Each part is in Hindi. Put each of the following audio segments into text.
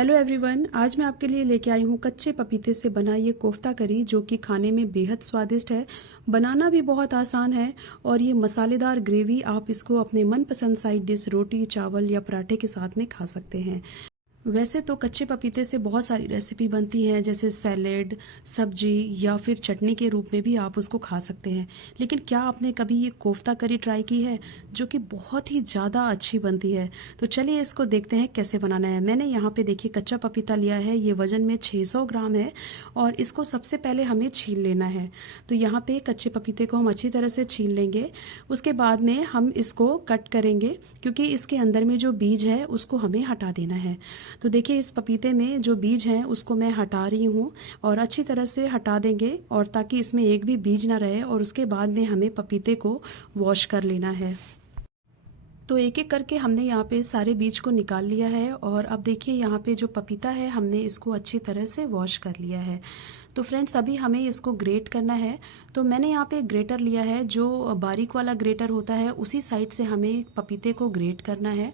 हेलो एवरीवन, आज मैं आपके लिए लेके आई हूँ कच्चे पपीते से बना ये कोफ्ता करी, जो कि खाने में बेहद स्वादिष्ट है। बनाना भी बहुत आसान है और ये मसालेदार ग्रेवी आप इसको अपने मनपसंद साइड डिश रोटी, चावल या पराठे के साथ में खा सकते हैं। वैसे तो कच्चे पपीते से बहुत सारी रेसिपी बनती हैं, जैसे सैलेड, सब्जी या फिर चटनी के रूप में भी आप उसको खा सकते हैं। लेकिन क्या आपने कभी ये कोफ्ता करी ट्राई की है, जो कि बहुत ही ज़्यादा अच्छी बनती है? तो चलिए इसको देखते हैं कैसे बनाना है। मैंने यहाँ पे देखिए कच्चा पपीता लिया है, ये वज़न में 600 ग्राम है और इसको सबसे पहले हमें छील लेना है। तो यहाँ पे कच्चे पपीते को हम अच्छी तरह से छील लेंगे। उसके बाद में हम इसको कट करेंगे, क्योंकि इसके अंदर में जो बीज है उसको हमें हटा देना है। तो देखिए इस पपीते में जो बीज हैं उसको मैं हटा रही हूँ और अच्छी तरह से हटा देंगे, और ताकि इसमें एक भी बीज ना रहे। और उसके बाद में हमें पपीते को वॉश कर लेना है। तो एक एक करके हमने यहाँ पे सारे बीज को निकाल लिया है और अब देखिए यहाँ पे जो पपीता है हमने इसको अच्छी तरह से वॉश कर लिया है। तो फ्रेंड्स अभी हमें इसको ग्रेट करना है। तो मैंने यहाँ पे ग्रेटर लिया है, जो बारीक वाला ग्रेटर होता है उसी साइड से हमें पपीते को ग्रेट करना है।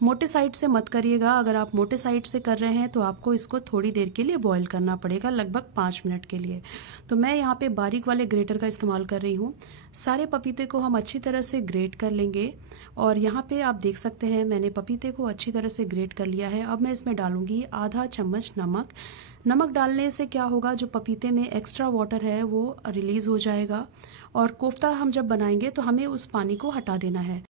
मोटे साइड से मत करिएगा। अगर आप मोटे साइड से कर रहे हैं तो आपको इसको थोड़ी देर के लिए बॉईल करना पड़ेगा, लगभग 5 मिनट के लिए। तो मैं यहाँ पे बारीक वाले ग्रेटर का इस्तेमाल कर रही हूँ। सारे पपीते को हम अच्छी तरह से ग्रेट कर लेंगे और यहाँ पे आप देख सकते हैं मैंने पपीते को अच्छी तरह से ग्रेट कर लिया है। अब मैं इसमें डालूंगी आधा चम्मच नमक। नमक डालने से क्या होगा, जो पपीते में एक्स्ट्रा वाटर है वो रिलीज हो जाएगा और कोफ्ता हम जब बनाएंगे तो हमें उस पानी को हटा देना है।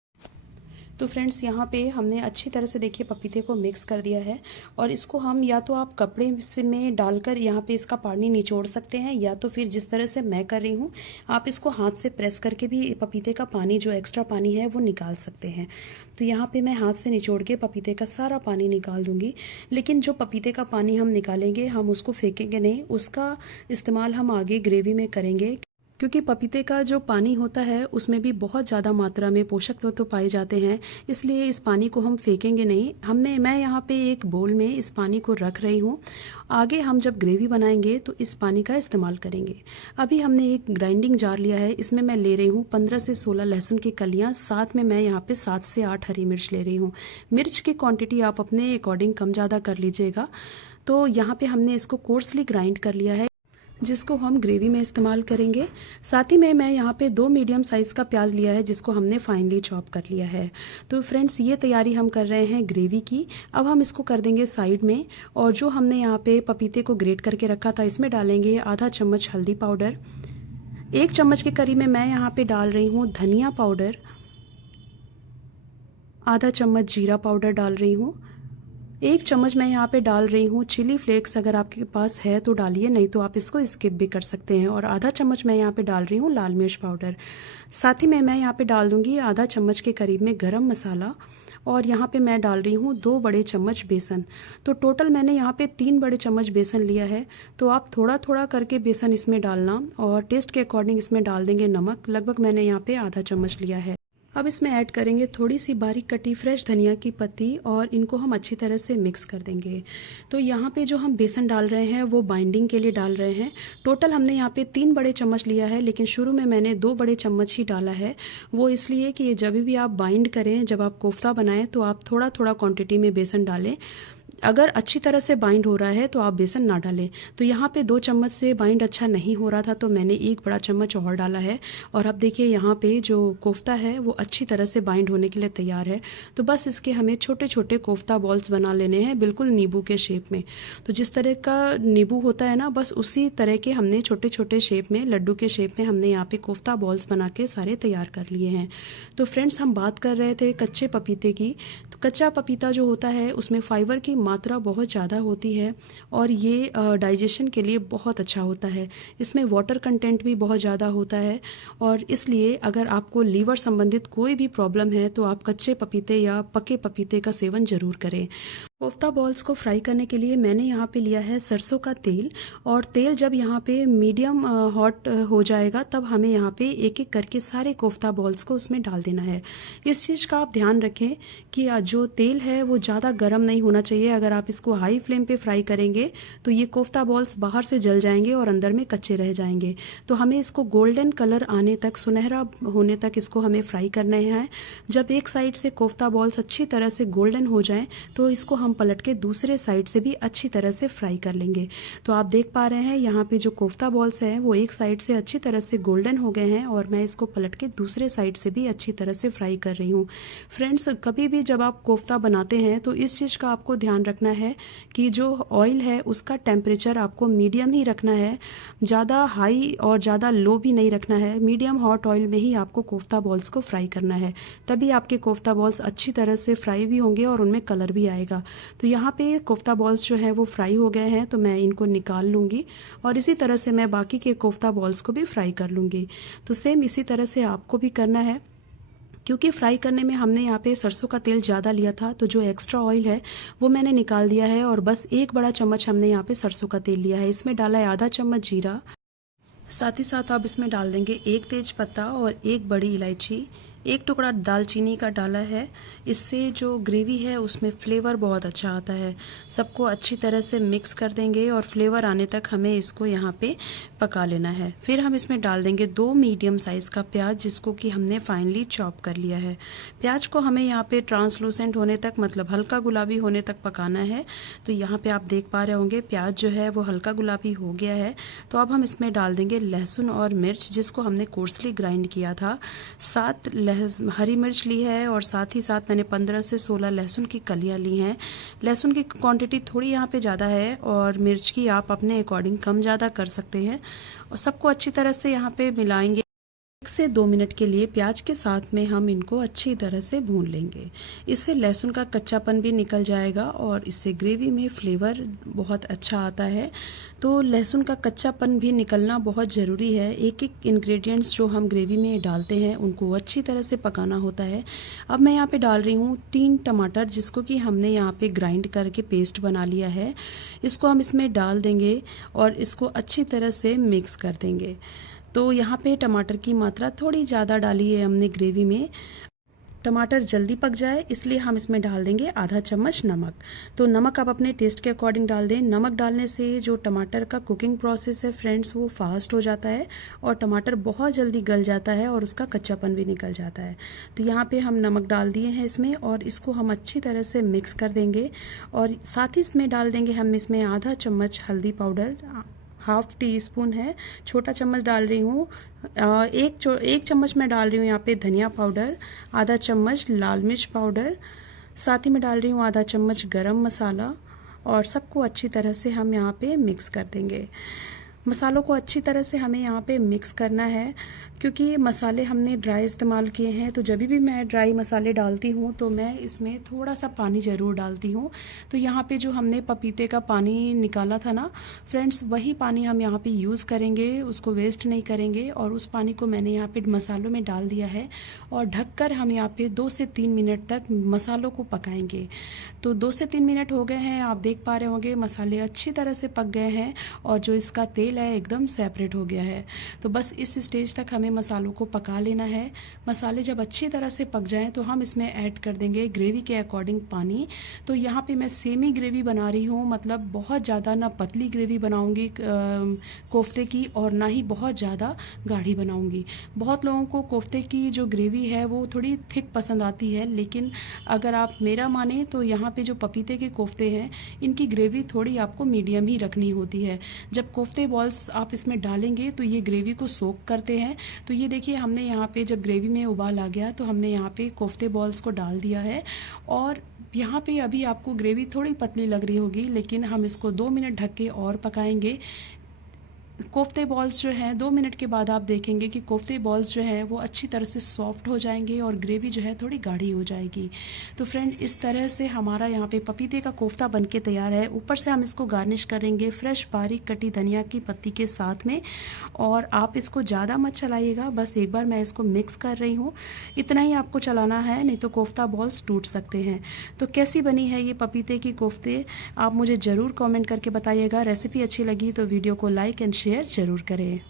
तो फ्रेंड्स यहाँ पे हमने अच्छी तरह से देखिए पपीते को मिक्स कर दिया है और इसको हम या तो आप कपड़े से में डालकर यहाँ पे इसका पानी निचोड़ सकते हैं, या तो फिर जिस तरह से मैं कर रही हूँ आप इसको हाथ से प्रेस करके भी पपीते का पानी, जो एक्स्ट्रा पानी है वो निकाल सकते हैं। तो यहाँ पे मैं हाथ से निचोड़ के पपीते का सारा पानी निकाल दूंगी। लेकिन जो पपीते का पानी हम निकालेंगे हम उसको फेंकेंगे नहीं, उसका इस्तेमाल हम आगे ग्रेवी में करेंगे, क्योंकि पपीते का जो पानी होता है उसमें भी बहुत ज़्यादा मात्रा में पोषक तत्व तो पाए जाते हैं। इसलिए इस पानी को हम फेंकेंगे नहीं। मैं यहाँ पे एक बोल में इस पानी को रख रही हूँ। आगे हम जब ग्रेवी बनाएंगे तो इस पानी का इस्तेमाल करेंगे। अभी हमने एक ग्राइंडिंग जार लिया है, इसमें मैं ले रही हूँ 15 से 16 लहसुन की कलियाँ, साथ में मैं यहाँ पे 7 से 8 हरी मिर्च ले रही हूँ। मिर्च की क्वान्टिटी आप अपने अकॉर्डिंग कम ज़्यादा कर लीजिएगा। तो यहाँ पे हमने इसको कोर्सली ग्राइंड कर लिया है, जिसको हम ग्रेवी में इस्तेमाल करेंगे। साथ ही में मैं यहाँ पे 2 मीडियम साइज़ का प्याज लिया है, जिसको हमने फाइनली चॉप कर लिया है। तो फ्रेंड्स ये तैयारी हम कर रहे हैं ग्रेवी की। अब हम इसको कर देंगे साइड में, और जो हमने यहाँ पे पपीते को ग्रेट करके रखा था इसमें डालेंगे आधा चम्मच हल्दी पाउडर। 1 चम्मच के करीब में मैं यहाँ पे डाल रही हूँ धनिया पाउडर। आधा चम्मच जीरा पाउडर डाल रही हूँ। 1 चम्मच मैं यहाँ पे डाल रही हूँ चिली फ्लेक्स। अगर आपके पास है तो डालिए, नहीं तो आप इसको स्किप भी कर सकते हैं। और आधा चम्मच मैं यहाँ पे डाल रही हूँ लाल मिर्च पाउडर। साथ ही में मैं यहाँ पे डाल दूँगी आधा चम्मच के करीब में गरम मसाला, और यहाँ पे मैं डाल रही हूँ 2 बड़े चम्मच बेसन। तो टोटल मैंने यहाँ पे 3 बड़े चम्मच बेसन लिया है। तो आप थोड़ा थोड़ा करके बेसन इसमें डालना, और टेस्ट के अकॉर्डिंग इसमें डाल देंगे नमक। लगभग मैंने यहाँ पे आधा चम्मच लिया है। अब इसमें ऐड करेंगे थोड़ी सी बारीक कटी फ्रेश धनिया की पत्ती, और इनको हम अच्छी तरह से मिक्स कर देंगे। तो यहाँ पे जो हम बेसन डाल रहे हैं वो बाइंडिंग के लिए डाल रहे हैं। टोटल हमने यहाँ पे 3 बड़े चम्मच लिया है, लेकिन शुरू में मैंने 2 बड़े चम्मच ही डाला है। वो इसलिए कि जब भी आप बाइंड करें, जब आप कोफ्ता बनाएं, तो आप थोड़ा थोड़ा क्वान्टिटी में बेसन डालें। अगर अच्छी तरह से बाइंड हो रहा है तो आप बेसन ना डालें। तो यहाँ पे 2 चम्मच से बाइंड अच्छा नहीं हो रहा था, तो मैंने 1 बड़ा चम्मच और डाला है। और अब देखिए यहाँ पे जो कोफ्ता है वो अच्छी तरह से बाइंड होने के लिए तैयार है। तो बस इसके हमें छोटे छोटे कोफ्ता बॉल्स बना लेने हैं, बिल्कुल नींबू के शेप में। तो जिस तरह का नींबू होता है ना, बस उसी तरह के हमने छोटे छोटे शेप में, लड्डू के शेप में हमने यहाँ पे कोफ्ता बॉल्स बना के सारे तैयार कर लिए हैं। तो फ्रेंड्स हम बात कर रहे थे कच्चे पपीते की। तो कच्चा पपीता जो होता है उसमें फाइबर की मात्रा बहुत ज़्यादा होती है, और ये डाइजेशन के लिए बहुत अच्छा होता है। इसमें वाटर कंटेंट भी बहुत ज़्यादा होता है, और इसलिए अगर आपको लीवर संबंधित कोई भी प्रॉब्लम है तो आप कच्चे पपीते या पके पपीते का सेवन ज़रूर करें। कोफ्ता बॉल्स को फ्राई करने के लिए मैंने यहाँ पे लिया है सरसों का तेल, और तेल जब यहाँ पे मीडियम हॉट हो जाएगा तब हमें यहाँ पे एक एक करके सारे कोफ्ता बॉल्स को उसमें डाल देना है। इस चीज़ का आप ध्यान रखें कि जो तेल है वो ज़्यादा गर्म नहीं होना चाहिए। अगर आप इसको हाई फ्लेम पे फ्राई करेंगे तो ये कोफ्ता बॉल्स बाहर से जल जाएंगे और अंदर में कच्चे रह जाएंगे। तो हमें इसको गोल्डन कलर आने तक, सुनहरा होने तक इसको हमें फ्राई करना है। जब एक साइड से कोफ्ता बॉल्स अच्छी तरह से गोल्डन हो जाएं तो इसको हम हम पलट के दूसरे साइड से भी अच्छी तरह से फ्राई कर लेंगे। तो आप देख पा रहे हैं यहाँ पे जो कोफ्ता बॉल्स हैं वो एक साइड से अच्छी तरह से गोल्डन हो गए हैं और मैं इसको पलट के दूसरे साइड से भी अच्छी तरह से फ्राई कर रही हूँ। फ्रेंड्स, कभी भी जब आप कोफ्ता बनाते हैं तो इस चीज़ का आपको ध्यान रखना है कि जो ऑयल है उसका टेम्परेचर आपको मीडियम ही रखना है, ज़्यादा हाई और ज़्यादा लो भी नहीं रखना है। मीडियम हॉट ऑयल में ही आपको कोफ्ता बॉल्स को फ्राई करना है, तभी आपके कोफ्ता बॉल्स अच्छी तरह से फ्राई भी होंगे और उनमें कलर भी आएगा। तो यहाँ पे कोफ्ता बॉल्स जो है वो फ्राई हो गए हैं, तो मैं इनको निकाल लूँगी और इसी तरह से मैं बाकी के कोफ्ता बॉल्स को भी फ्राई कर लूँगी। तो सेम इसी तरह से आपको भी करना है, क्योंकि फ्राई करने में हमने यहाँ पे सरसों का तेल ज़्यादा लिया था, तो जो एक्स्ट्रा ऑयल है वो मैंने निकाल दिया है और बस 1 बड़ा चम्मच हमने यहाँ पे सरसों का तेल लिया है। इसमें डाला है आधा चम्मच जीरा, साथ ही साथ आप इसमें डाल देंगे 1 तेज पत्ता और 1 बड़ी इलायची, 1 टुकड़ा दालचीनी का डाला है। इससे जो ग्रेवी है उसमें फ्लेवर बहुत अच्छा आता है। सबको अच्छी तरह से मिक्स कर देंगे और फ्लेवर आने तक हमें इसको यहाँ पे पका लेना है। फिर हम इसमें डाल देंगे 2 मीडियम साइज़ का प्याज, जिसको कि हमने फाइनली चॉप कर लिया है। प्याज को हमें यहाँ पे ट्रांसलूसेंट होने तक, मतलब हल्का गुलाबी होने तक पकाना है। तो यहाँ पे आप देख पा रहे होंगे प्याज जो है वो हल्का गुलाबी हो गया है। तो अब हम इसमें डाल देंगे लहसुन और मिर्च, जिसको हमने कोर्सली ग्राइंड किया था। 7 हरी मिर्च ली है और साथ ही साथ मैंने 15 से 16 लहसुन की कलियां ली हैं। लहसुन की क्वांटिटी थोड़ी यहाँ पे ज़्यादा है और मिर्च की आप अपने अकॉर्डिंग कम ज़्यादा कर सकते हैं। और सबको अच्छी तरह से यहाँ पे मिलाएंगे। 1 से 2 मिनट के लिए प्याज के साथ में हम इनको अच्छी तरह से भून लेंगे। इससे लहसुन का कच्चापन भी निकल जाएगा और इससे ग्रेवी में फ्लेवर बहुत अच्छा आता है। तो लहसुन का कच्चापन भी निकलना बहुत ज़रूरी है। एक एक इंग्रेडिएंट्स जो हम ग्रेवी में डालते हैं उनको अच्छी तरह से पकाना होता है। अब मैं यहाँ पे डाल रही हूँ 3 टमाटर, जिसको कि हमने यहाँ पे ग्राइंड करके पेस्ट बना लिया है। इसको हम इसमें डाल देंगे और इसको अच्छी तरह से मिक्स कर देंगे। तो यहाँ पे टमाटर की मात्रा थोड़ी ज़्यादा डाली है हमने ग्रेवी में। टमाटर जल्दी पक जाए इसलिए हम इसमें डाल देंगे आधा चम्मच नमक। तो नमक आप अपने टेस्ट के अकॉर्डिंग डाल दें। नमक डालने से जो टमाटर का कुकिंग प्रोसेस है फ्रेंड्स वो फास्ट हो जाता है और टमाटर बहुत जल्दी गल जाता है और उसका कच्चापन भी निकल जाता है। तो यहाँ पे हम नमक डाल दिए हैं इसमें और इसको हम अच्छी तरह से मिक्स कर देंगे। और साथ ही इसमें डाल देंगे हम इसमें आधा चम्मच हल्दी पाउडर, हाफ टी स्पून है, छोटा चम्मच डाल रही हूँ। एक चम्मच मैं डाल रही हूँ यहाँ पे धनिया पाउडर, आधा चम्मच लाल मिर्च पाउडर, साथ ही मैं डाल रही हूँ आधा चम्मच गरम मसाला और सबको अच्छी तरह से हम यहाँ पे मिक्स कर देंगे। मसालों को अच्छी तरह से हमें यहाँ पे मिक्स करना है, क्योंकि मसाले हमने ड्राई इस्तेमाल किए हैं। तो जब भी मैं ड्राई मसाले डालती हूँ तो मैं इसमें थोड़ा सा पानी ज़रूर डालती हूँ। तो यहाँ पे जो हमने पपीते का पानी निकाला था ना फ्रेंड्स, वही पानी हम यहाँ पे यूज़ करेंगे, उसको वेस्ट नहीं करेंगे। और उस पानी को मैंने यहाँ पे मसालों में डाल दिया है और ढककर हम यहाँ पे 2 से 3 मिनट तक मसालों को पकाएंगे। तो 2 से 3 मिनट हो गए हैं, आप देख पा रहे होंगे मसाले अच्छी तरह से पक गए हैं और जो इसका तेल है एकदम सेपरेट हो गया है। तो बस इस स्टेज तक हमें मसालों को पका लेना है। मसाले जब अच्छी तरह से पक जाएं तो हम इसमें ऐड कर देंगे ग्रेवी के अकॉर्डिंग पानी। तो यहाँ पे मैं सेमी ग्रेवी बना रही हूँ, मतलब बहुत ज़्यादा ना पतली ग्रेवी बनाऊंगी कोफ्ते की और ना ही बहुत ज़्यादा गाढ़ी बनाऊंगी। बहुत लोगों को कोफ्ते की जो ग्रेवी है वो थोड़ी थिक पसंद आती है, लेकिन अगर आप मेरा माने तो यहाँ पे जो पपीते के कोफ्ते हैं इनकी ग्रेवी थोड़ी आपको मीडियम ही रखनी होती है। जब कोफ्ते बॉल्स आप इसमें डालेंगे तो ये ग्रेवी को सोक करते हैं। तो ये देखिए हमने यहाँ पे जब ग्रेवी में उबाल आ गया तो हमने यहाँ पे कोफ्ते बॉल्स को डाल दिया है और यहाँ पे अभी आपको ग्रेवी थोड़ी पतली लग रही होगी, लेकिन हम इसको 2 मिनट ढक के और पकाएंगे। कोफ्ते बॉल्स जो हैं 2 मिनट के बाद आप देखेंगे कि कोफ्ते बॉल्स जो हैं वो अच्छी तरह से सॉफ्ट हो जाएंगे और ग्रेवी जो है थोड़ी गाढ़ी हो जाएगी। तो फ्रेंड इस तरह से हमारा यहाँ पे पपीते का कोफ्ता बनके तैयार है। ऊपर से हम इसको गार्निश करेंगे फ्रेश बारीक कटी धनिया की पत्ती के साथ में। और आप इसको ज़्यादा मत चलाइएगा, बस एक बार मैं इसको मिक्स कर रही हूँ, इतना ही आपको चलाना है, नहीं तो कोफ्ता बॉल्स टूट सकते हैं। तो कैसी बनी है ये पपीते की कोफ्ते आप मुझे ज़रूर कॉमेंट करके बताइएगा। रेसिपी अच्छी लगी तो वीडियो को लाइक एंड शेयर ज़रूर करें।